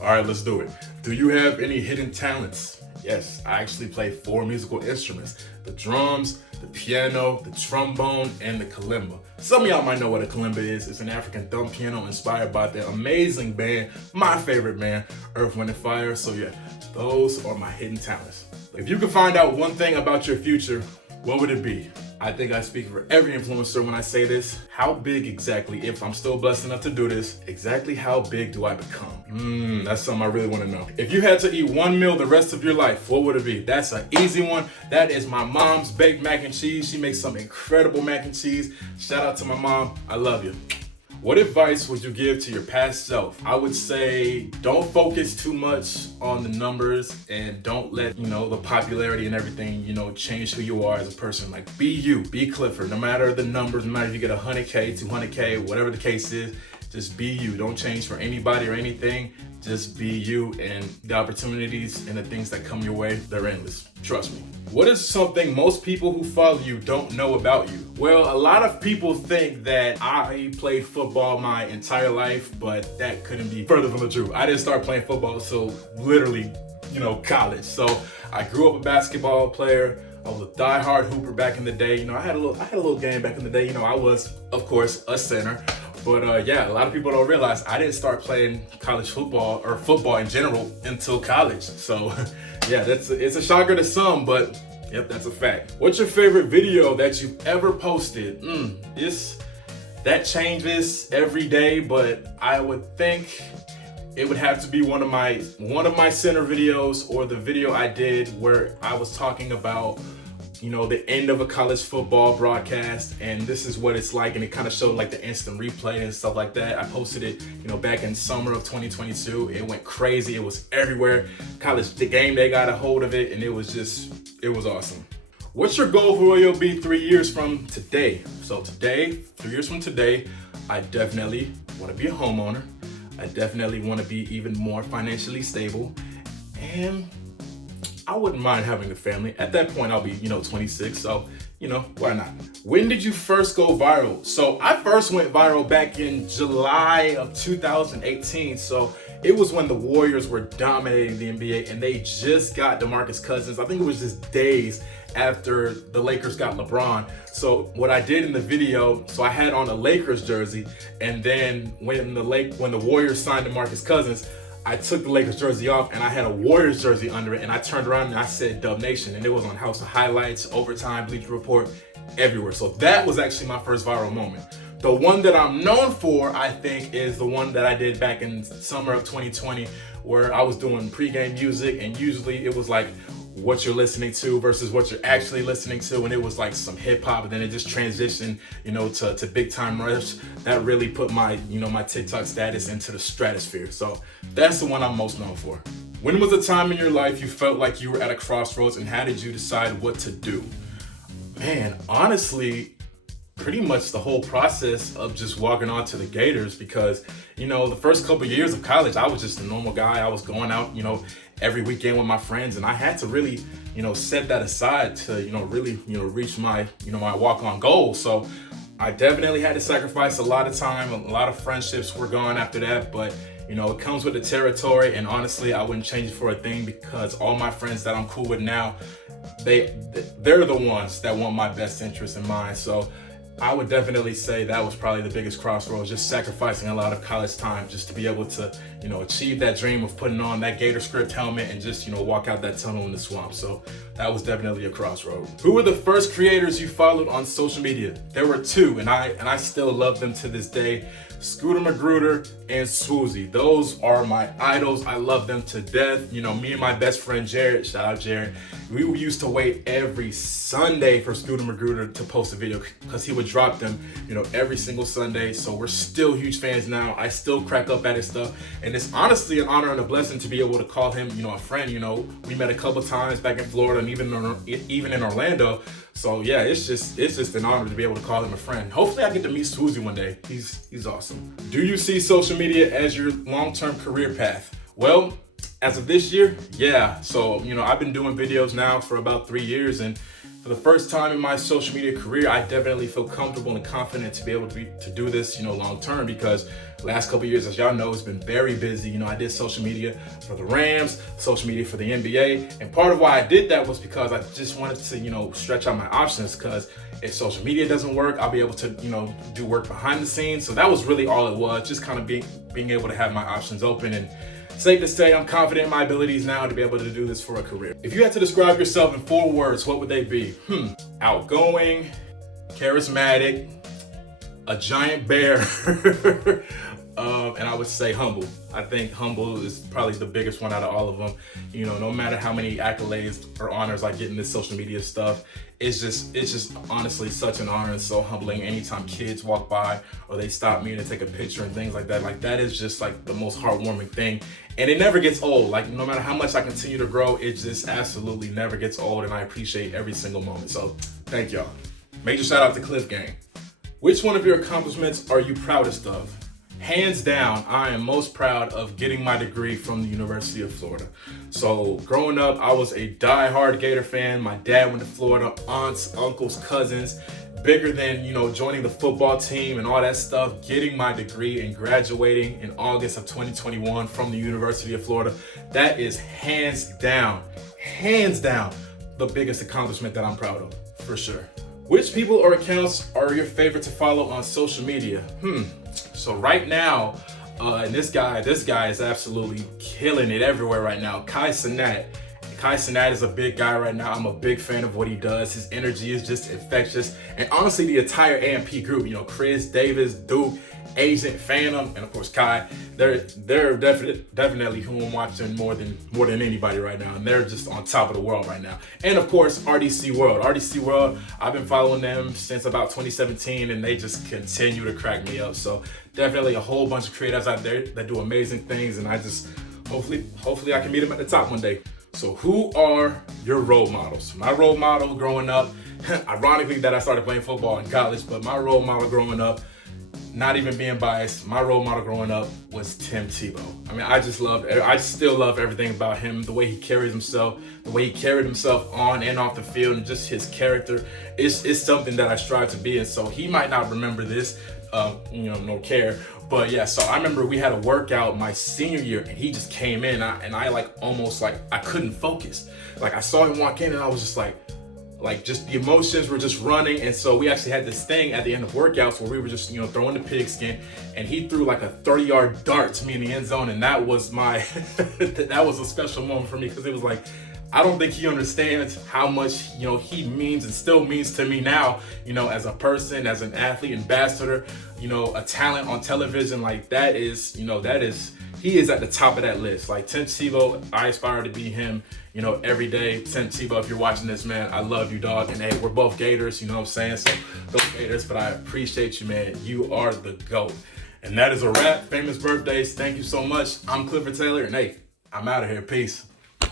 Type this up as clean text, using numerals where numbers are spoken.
All right, let's do it. Do you have any hidden talents? Yes, I actually play 4 musical instruments: the drums, the piano, the trombone, and the kalimba. Some of y'all might know what a kalimba is. It's an African thumb piano inspired by the amazing band, my favorite band, Earth, Wind, and Fire. So yeah, those are my hidden talents. If you could find out one thing about your future, what would it be? I think I speak for every influencer when I say this. How big exactly, if I'm still blessed enough to do this, exactly how big do I become? That's something I really want to know. If you had to eat one meal the rest of your life, what would it be? That's an easy one. That is my mom's baked mac and cheese. She makes some incredible mac and cheese. Shout out to my mom. I love you. What advice would you give to your past self? I would say don't focus too much on the numbers and don't let, the popularity and everything, change who you are as a person. Like, be you, be Clifford. No matter the numbers, no matter if you get 100K, 200K, whatever the case is, just be you. Don't change for anybody or anything. Just be you, and the opportunities and the things that come your way, they're endless. Trust me. What is something most people who follow you don't know about you? Well, a lot of people think that I played football my entire life, but that couldn't be further from the truth. I didn't start playing football till literally, college. So I grew up a basketball player. I was a diehard hooper back in the day. I had a little game back in the day. I was, of course, a center. But yeah, a lot of people don't realize I didn't start playing college football or football in general until college. So yeah, it's a shocker to some, but yep, that's a fact. What's your favorite video that you've ever posted? That changes every day, but I would think it would have to be one of my center videos, or the video I did where I was talking about the end of a college football broadcast, and this is what it's like, and it kind of showed like the instant replay and stuff like that. I posted it, back in summer of 2022. It went crazy. It was everywhere. The game, they got a hold of it, and it was awesome. What's your goal for where you'll be 3 years from today? So today, 3 years from today, I definitely want to be a homeowner. I definitely want to be even more financially stable, and I wouldn't mind having a family. At that point, I'll be, 26, so, why not? When did you first go viral? So I first went viral back in July of 2018. So it was when the Warriors were dominating the NBA, and they just got DeMarcus Cousins. I think it was just days after the Lakers got LeBron. So what I did in the video, so I had on a Lakers jersey, and then when the Warriors signed DeMarcus Cousins, I took the Lakers jersey off and I had a Warriors jersey under it, and I turned around and I said Dub Nation, and it was on House of Highlights, Overtime, Bleacher Report, everywhere. So that was actually my first viral moment. The one that I'm known for, I think, is the one that I did back in summer of 2020, where I was doing pregame music, and usually it was like what you're listening to versus what you're actually listening to, and it was like some hip hop, and then it just transitioned, to Big Time Rush. That really put my, my TikTok status into the stratosphere. So that's the one I'm most known for. When was a time in your life you felt like you were at a crossroads, and how did you decide what to do? Man, honestly, pretty much the whole process of just walking on to the Gators, because, the first couple years of college, I was just a normal guy. I was going out, every weekend with my friends, and I had to really, set that aside to, really, reach my, my walk-on goal. So I definitely had to sacrifice a lot of time. A lot of friendships were gone after that, but it comes with the territory, and honestly, I wouldn't change it for a thing, because all my friends that I'm cool with now, they're the ones that want my best interest in mind. So I would definitely say that was probably the biggest crossroads, just sacrificing a lot of college time just to be able to, achieve that dream of putting on that Gator script helmet and just, walk out that tunnel in the swamp. So that was definitely a crossroad. Who were the first creators you followed on social media? There were two, and I still love them to this day. Scooter Magruder and Swoozy. Those are my idols. I love them to death. Me and my best friend Jared, shout out Jared, we used to wait every Sunday for Scooter Magruder to post a video, because he would drop them, every single Sunday. So we're still huge fans now. I still crack up at his stuff, and it's honestly an honor and a blessing to be able to call him, a friend. We met a couple times back in Florida, and even in Orlando. So yeah, it's just an honor to be able to call him a friend. Hopefully I get to meet Swoozy one day. He's awesome. Do you see social media as your long-term career path? Well, as of this year, yeah. So, I've been doing videos now for about 3 years, and For the first time in my social media career, I definitely feel comfortable and confident to be able to do this, long term, because the last couple of years, as y'all know, it's been very busy. I did social media for the Rams, social media for the NBA, and part of why I did that was because I just wanted to, stretch out my options, because if social media doesn't work, I'll be able to, do work behind the scenes. So that was really all it was, just kind of being able to have my options open. And safe to say, I'm confident in my abilities now to be able to do this for a career. If you had to describe yourself in 4 words, what would they be? Outgoing, charismatic, a giant bear, and I would say humble. I think humble is probably the biggest one out of all of them. No matter how many accolades or honors I get in this social media stuff, it's just honestly such an honor and so humbling. Anytime kids walk by or they stop me to take a picture and things like that is just like the most heartwarming thing. And it never gets old. Like, no matter how much I continue to grow, it just absolutely never gets old, and I appreciate every single moment. So thank y'all. Major shout out to Cliff Gang. Which one of your accomplishments are you proudest of? Hands down, I am most proud of getting my degree from the University of Florida. So growing up, I was a diehard Gator fan. My dad went to Florida, aunts, uncles, cousins, bigger than, joining the football team and all that stuff. Getting my degree and graduating in August of 2021 from the University of Florida, that is hands down, the biggest accomplishment that I'm proud of, for sure. Which people or accounts are your favorite to follow on social media? So right now, and this guy is absolutely killing it everywhere right now. Kai Cenat is a big guy right now. I'm a big fan of what he does. His energy is just infectious. And honestly, the entire AMP group, Chris, Davis, Duke, Agent, Phantom, and of course Kai, they're definitely who I'm watching more than anybody right now. And they're just on top of the world right now. And of course, RDC World, I've been following them since about 2017, and they just continue to crack me up. So definitely a whole bunch of creatives out there that do amazing things, and I just hopefully I can meet them at the top one day. So who are your role models? My role model growing up, ironically that I started playing football in college, but my role model growing up, not even being biased, my role model growing up was Tim Tebow. I mean, I still love everything about him, the way he carries himself, the way he carried himself on and off the field, and just his character is something that I strive to be. And so he might not remember this, no care. But yeah, so I remember we had a workout my senior year, and he just came in, and I I couldn't focus. Like, I saw him walk in, and I was just like just the emotions were just running. And so we actually had this thing at the end of workouts where we were just, throwing the pigskin, and he threw like a 30-yard dart to me in the end zone. And that was that was a special moment for me, because it was like, I don't think he understands how much, he means and still means to me now, as a person, as an athlete, ambassador, a talent on television. Like, he is at the top of that list. Like, Tim Tebow, I aspire to be him, every day. Tim Tebow, if you're watching this, man, I love you, dog. And hey, we're both Gators, you know what I'm saying? So go Gators, but I appreciate you, man. You are the GOAT. And that is a wrap. Famous birthdays. Thank you so much. I'm Clifford Taylor, and hey, I'm out of here. Peace.